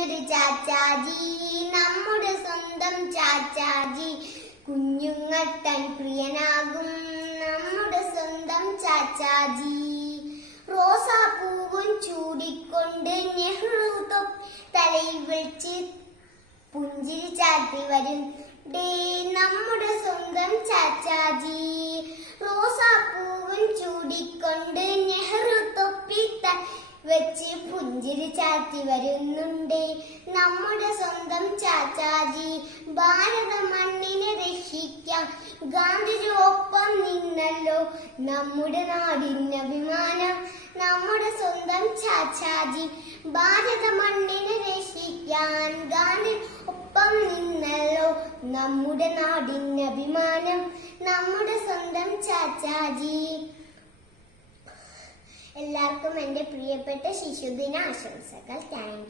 കുഞ്ഞൊരു ചാച്ചാജി, നമ്മുടെ സ്വന്തം ചാച്ചാജി. കുഞ്ഞുങ്ങൾ തൻ പ്രിയനാകും നമ്മുടെ സ്വന്തം ചാച്ചാജി. റോസാപ്പൂവും ചൂടിക്കൊണ്ട് നെഹ്റു തലയിൽ വെച്ച് പുഞ്ചിരി ചാത്തി വരും നമ്മുടെ സ്വന്തം ചാച്ചാജി. റോസാപ്പൂവും ചൂടിക്കൊണ്ട് നെഹ്റു തൊപ്പി വെച്ച് പുഞ്ചിരി ചാത്തി വരുന്നുണ്ട് നമ്മുടെ സ്വന്തം ചാച്ചാജി. ഭാരത മണ്ണിനെ രക്ഷിക്കാം ഗാന്ധിജി ഒപ്പം നിന്നല്ലോ നമ്മുടെ നാടിന് അഭിമാനം നമ്മുടെ സ്വന്തം ചാച്ചാജി. ഭാരത മണ്ണിനെ രക്ഷിക്കാൻ ഗാന്ധി ഒപ്പം നിന്നല്ലോ നമ്മുടെ നാടിന് അഭിമാനം നമ്മുടെ സ്വന്തം ചാച്ചാജി. എല്ലാവർക്കും എൻ്റെ പ്രിയപ്പെട്ട ശിശുദിന ആശംസകൾ. Thank you.